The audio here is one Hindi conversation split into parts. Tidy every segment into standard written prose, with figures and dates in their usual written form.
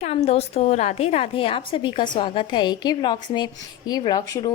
शाम दोस्तों, राधे राधे। आप सभी का स्वागत है एक ही व्लॉग्स में। ये व्लॉग शुरू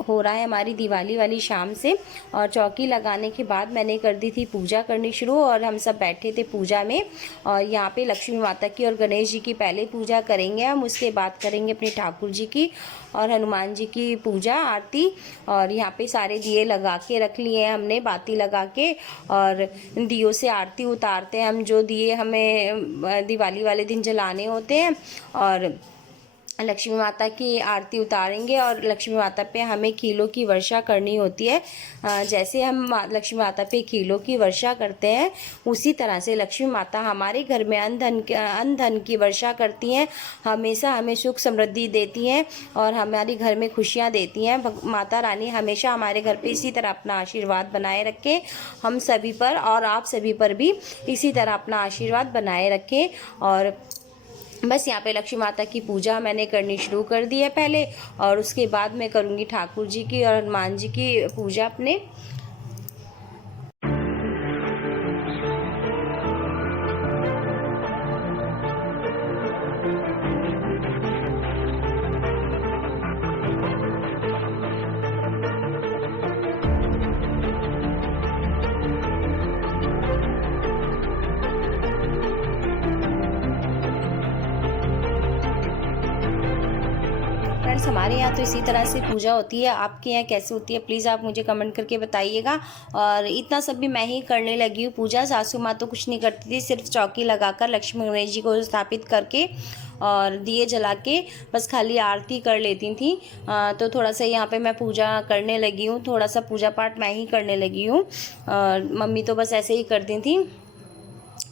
हो रहा है हमारी दिवाली वाली शाम से। और चौकी लगाने के बाद मैंने कर दी थी पूजा करनी शुरू, और हम सब बैठे थे पूजा में। और यहाँ पे लक्ष्मी माता की और गणेश जी की पहले पूजा करेंगे हम, उसके बाद करेंगे अपने ठाकुर जी की और हनुमान जी की पूजा आरती। और यहाँ पे सारे दिए लगा के रख लिए हैं हमने, बाती लगा के। और दियों से आरती उतारते हैं हम, जो दिए हमें दिवाली वाले दिन जलाने होते हैं। और लक्ष्मी माता की आरती उतारेंगे और लक्ष्मी माता पे हमें खीलों की वर्षा करनी होती है। जैसे हम लक्ष्मी माता पे खीलों की वर्षा करते हैं, उसी तरह से लक्ष्मी माता हमारे घर में अन्न धन की वर्षा करती हैं। हमेशा हमें सुख समृद्धि देती हैं और हमारे घर में खुशियाँ देती हैं। माता रानी हमेशा हमारे घर पे इसी तरह अपना आशीर्वाद बनाए रखें, हम सभी पर और आप सभी पर भी इसी तरह अपना आशीर्वाद बनाए रखें। और बस यहाँ पे लक्ष्मी माता की पूजा मैंने करनी शुरू कर दी है पहले, और उसके बाद मैं करूँगी ठाकुर जी की और हनुमान जी की पूजा अपने। फ्रेंड्स, हमारे यहाँ तो इसी तरह से पूजा होती है। आपके यहाँ कैसे होती है प्लीज़ आप मुझे कमेंट करके बताइएगा। और इतना सब भी मैं ही करने लगी हूँ पूजा। सासू माँ तो कुछ नहीं करती थी, सिर्फ चौकी लगाकर लक्ष्मी गणेश जी को स्थापित करके और दिए जला के बस खाली आरती कर लेती थी। तो थोड़ा सा यहाँ पे मैं पूजा करने लगी हूँ, थोड़ा सा पूजा पाठ मैं ही करने लगी हूँ। मम्मी तो बस ऐसे ही करती थी।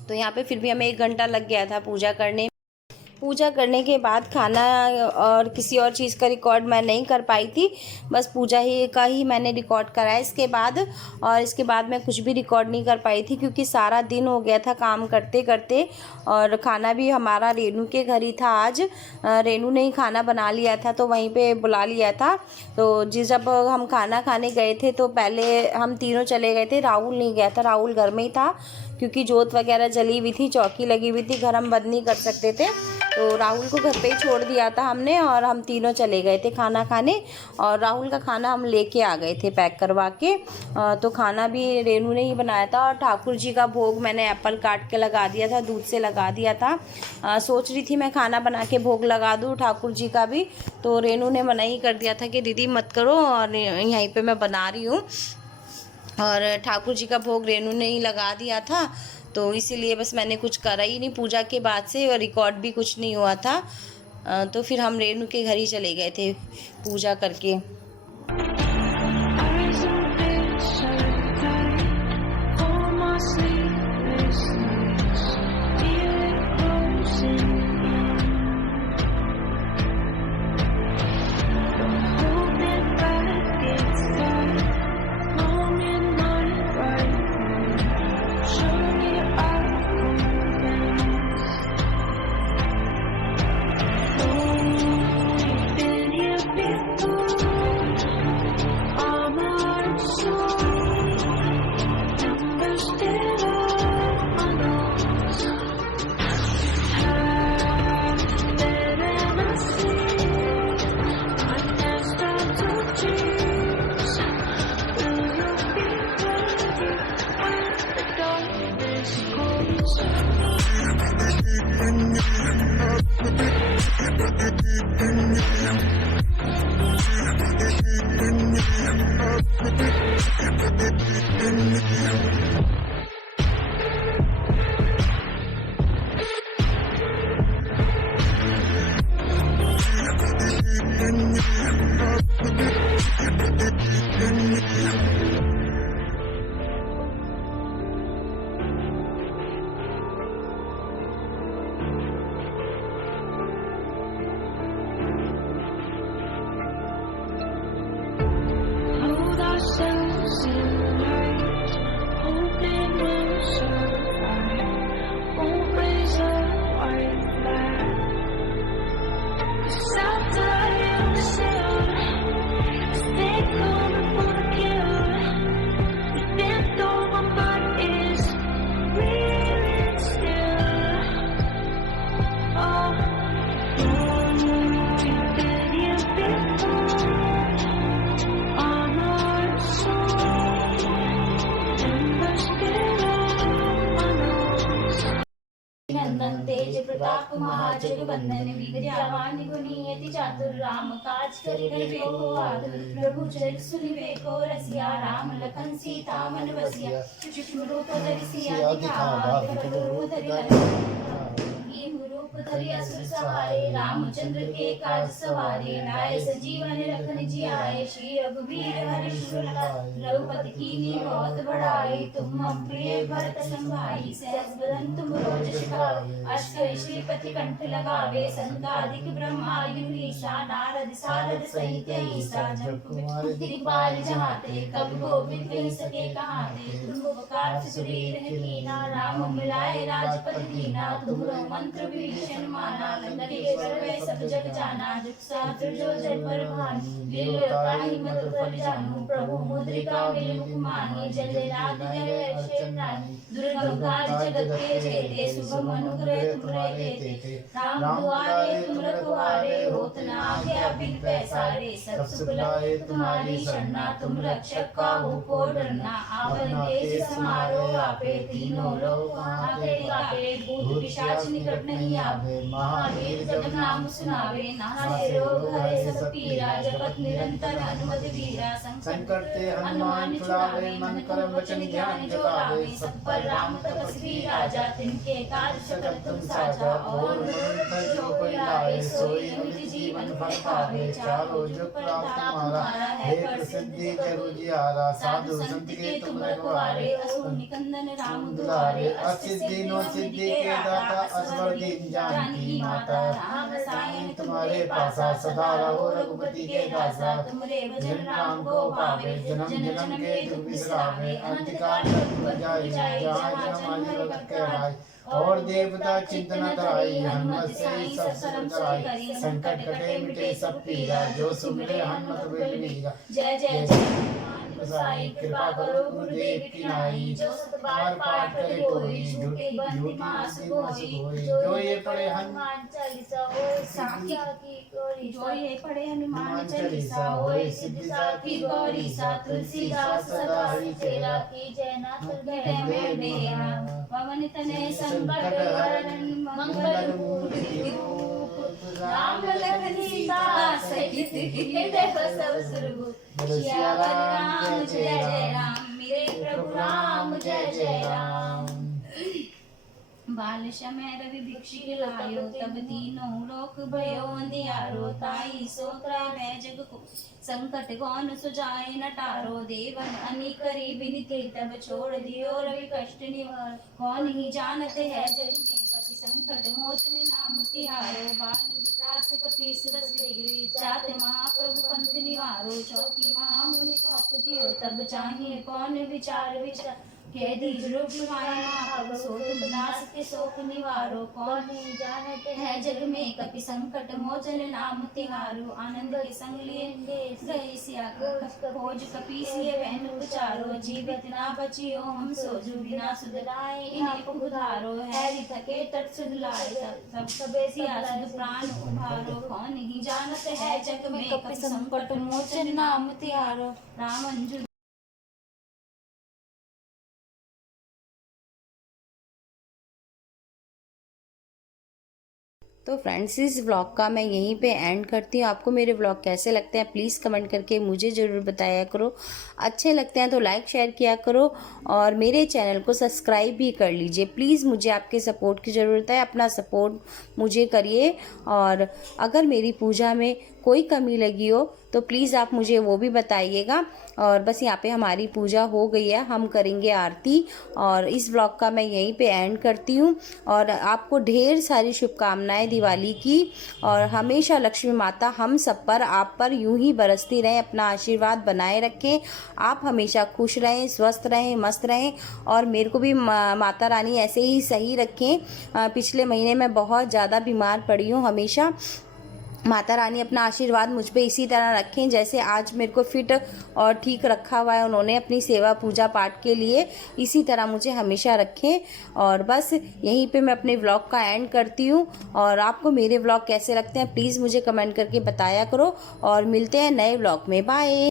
तो यहाँ पे फिर भी हमें 1 घंटा लग गया था पूजा करने। पूजा करने के बाद खाना और किसी और चीज़ का रिकॉर्ड मैं नहीं कर पाई थी, बस पूजा ही का ही मैंने रिकॉर्ड करा है इसके बाद। और इसके बाद मैं कुछ भी रिकॉर्ड नहीं कर पाई थी, क्योंकि सारा दिन हो गया था काम करते करते। और खाना भी हमारा रेनू के घर ही था आज। रेनू ने ही खाना बना लिया था, तो वहीं पे बुला लिया था। तो जब हम खाना खाने गए थे तो पहले हम तीनों चले गए थे, राहुल नहीं गया था, राहुल घर में ही था, क्योंकि जोत वगैरह जली हुई थी, चौकी लगी हुई थी, घर हम बंद नहीं कर सकते थे। तो राहुल को घर पे ही छोड़ दिया था हमने, और हम तीनों चले गए थे खाना खाने। और राहुल का खाना हम लेके आ गए थे पैक करवा के। तो खाना भी रेनू ने ही बनाया था। और ठाकुर जी का भोग मैंने एप्पल काट के लगा दिया था, दूध से लगा दिया था। सोच रही थी मैं खाना बना के भोग लगा दूँ ठाकुर जी का भी, तो रेनू ने मना ही कर दिया था कि दीदी मत करो, और यहीं पर मैं बना रही हूँ। और ठाकुर जी का भोग रेनू ने ही लगा दिया था, तो इसीलिए बस मैंने कुछ करा ही नहीं पूजा के बाद से, और रिकॉर्ड भी कुछ नहीं हुआ था। तो फिर हम रेनू के घर ही चले गए थे पूजा करके। प्रताप महाजगवंदन विद्यावान गुणी अति चातुर राम काज करिबे को आतुर प्रभु चरित सुनिबे को रसिया राम लखन सीता मन बसिया सूक्ष्म रूप धरि सिया दिखावा बिकट रूप धरि रूप धरि असुर सहारे रामचंद्र के काज सवारे लाए संजीवन लखन जियाए श्री रघुवीर हर्ष रघुपति कीन्ही बहुत बड़ाई तुम मम प्रिय भरत संभाई सहस बदन तुम रोज सुहावे अष्ट श्रीपति कंठ लगावे संतादिक ब्रह्मायु ईसा नारद सारद सहित ईसा जब कृपाल जहाते कब गोविंद कह सके कहाते तुम उपकार सुरीर है कीना राम मिलाए राजपद दीना तुमरो मंत्र विभीषण माना लंके सर्वे सब जग जाना जुग सहस्र जो जन पर भानु लील काहि मत फल जानू प्रभु मुद्रिका मिल मुख माही जय नाथ जय अर्चनानी दुर्गम काज जगत के जेते शुभम अनुग्रह तुम्हारे देते राम दुआरे तुम रखवारे होत न आज्ञा बिन पैसारे सब सुख लाए तुम्हारी शरणा तुम रक्षक काहू को डरना आपन तेज समारो आपे तीनों लोक कापे भूत पिशाच निकट नहीं आवे महावीर जब नाम सुनावे नासे रोग हरे सब पीरा जपत निरंतर हनुमत वीरा संकट ते हनुमान छुड़ावे मन कर्म वचन ध्यान जो आवे सब पर राम तपस्वी राजा तिनके काज सकल तुम साजा और जो कोई लाए सोई निज जीवन फल पावे चारों जुग प्राप्त तुम्हारा है प्रसिद्धि जरु जियारा साधु संत के तुम रखवारे असुर निकंदन राम दुलारे असिद्धि नो सिद्धि के दाता असवर दीन जानकी माता राम रसायन तुम्हारे पासा सदा रहो रघुपति के दासा तुमरे भजन राम को पावे जन्म जन्म के दुख बिसरावे अंत काल जाय जहाँ जन्म जगत कहलाए और देवता चिंतन कराई हनुमत से सब सुख कराई संकट कटे मिटे सब पीरा जो सुमिरे हनुमत बलवीरा जय जय जय साई कृपा करो गुरुदेव की नाई जो सत बार पाठ करे कोई झूठे बंदी मास कोई जो ये पढ़े हनुमान चालीसा होए साखी की गौरी जो ये पढ़े हनुमान चालीसा होए सिद्धि साखी गौरी सा तुलसीदास सदा तेरा की जय नाथ हृदय में मेरा पवन तनय संकट हरण मंगल मूर्ति राम लखन सीता सहित हृदय बसव सुरभूत सियावर राम जय जय राम मेरे प्रभु राम जय जय राम बाल समय रवि भिक्षिक लायो तब तीनों लोक भयो अंधियारो ताई सो त्रावै जग को संकट कौन सुजाए न टारो देवन अनि करी बिनते तब छोड़ दियो रवि कष्ट निवार कौन ही जानते है जग में कपि संकट मोचन नाम तिहारो बाल विकास कपीस रस गिरी चात महाप्रभु पंथ निवारो चौकी महामुनि सौंप दियो तब चाहिए कौन विचार विचार कैदी रूप महाप्रभु सोत विनाश के शोक निवारो कौन जानते हैं जग में कपि संकट मोचन नाम तिहारो आनंद के संग लिए गए सिया खोज कपीस ये बहन उचारो जीवित ना बचियो हम सोजु बिना सुधराए इन्हें उधारो हैरी थके तट सुधलाए सब सबे सिया सुध प्राण उभारो कौन ही जानते है जग में कपि संकट मोचन नाम तिहारो राम अंजु। तो फ्रेंड्स इस व्लॉग का मैं यहीं पे एंड करती हूँ। आपको मेरे व्लॉग कैसे लगते हैं प्लीज़ कमेंट करके मुझे ज़रूर बताया करो। अच्छे लगते हैं तो लाइक शेयर किया करो और मेरे चैनल को सब्सक्राइब भी कर लीजिए। प्लीज़ मुझे आपके सपोर्ट की ज़रूरत है, अपना सपोर्ट मुझे करिए। और अगर मेरी पूजा में कोई कमी लगी हो तो प्लीज़ आप मुझे वो भी बताइएगा। और बस यहाँ पे हमारी पूजा हो गई है, हम करेंगे आरती। और इस व्लॉग का मैं यहीं पे एंड करती हूँ और आपको ढेर सारी शुभकामनाएं दिवाली की। और हमेशा लक्ष्मी माता हम सब पर, आप पर यूं ही बरसती रहें, अपना आशीर्वाद बनाए रखें। आप हमेशा खुश रहें, स्वस्थ रहें, मस्त रहें और मेरे को भी माता रानी ऐसे ही सही रखें। पिछले महीने मैं बहुत ज़्यादा बीमार पड़ी हूँ। हमेशा माता रानी अपना आशीर्वाद मुझ पे इसी तरह रखें जैसे आज मेरे को फिट और ठीक रखा हुआ है उन्होंने अपनी सेवा पूजा पाठ के लिए, इसी तरह मुझे हमेशा रखें। और बस यहीं पे मैं अपने व्लॉग का एंड करती हूँ। और आपको मेरे व्लॉग कैसे लगते हैं प्लीज़ मुझे कमेंट करके बताया करो और मिलते हैं नए व्लॉग में। बाय।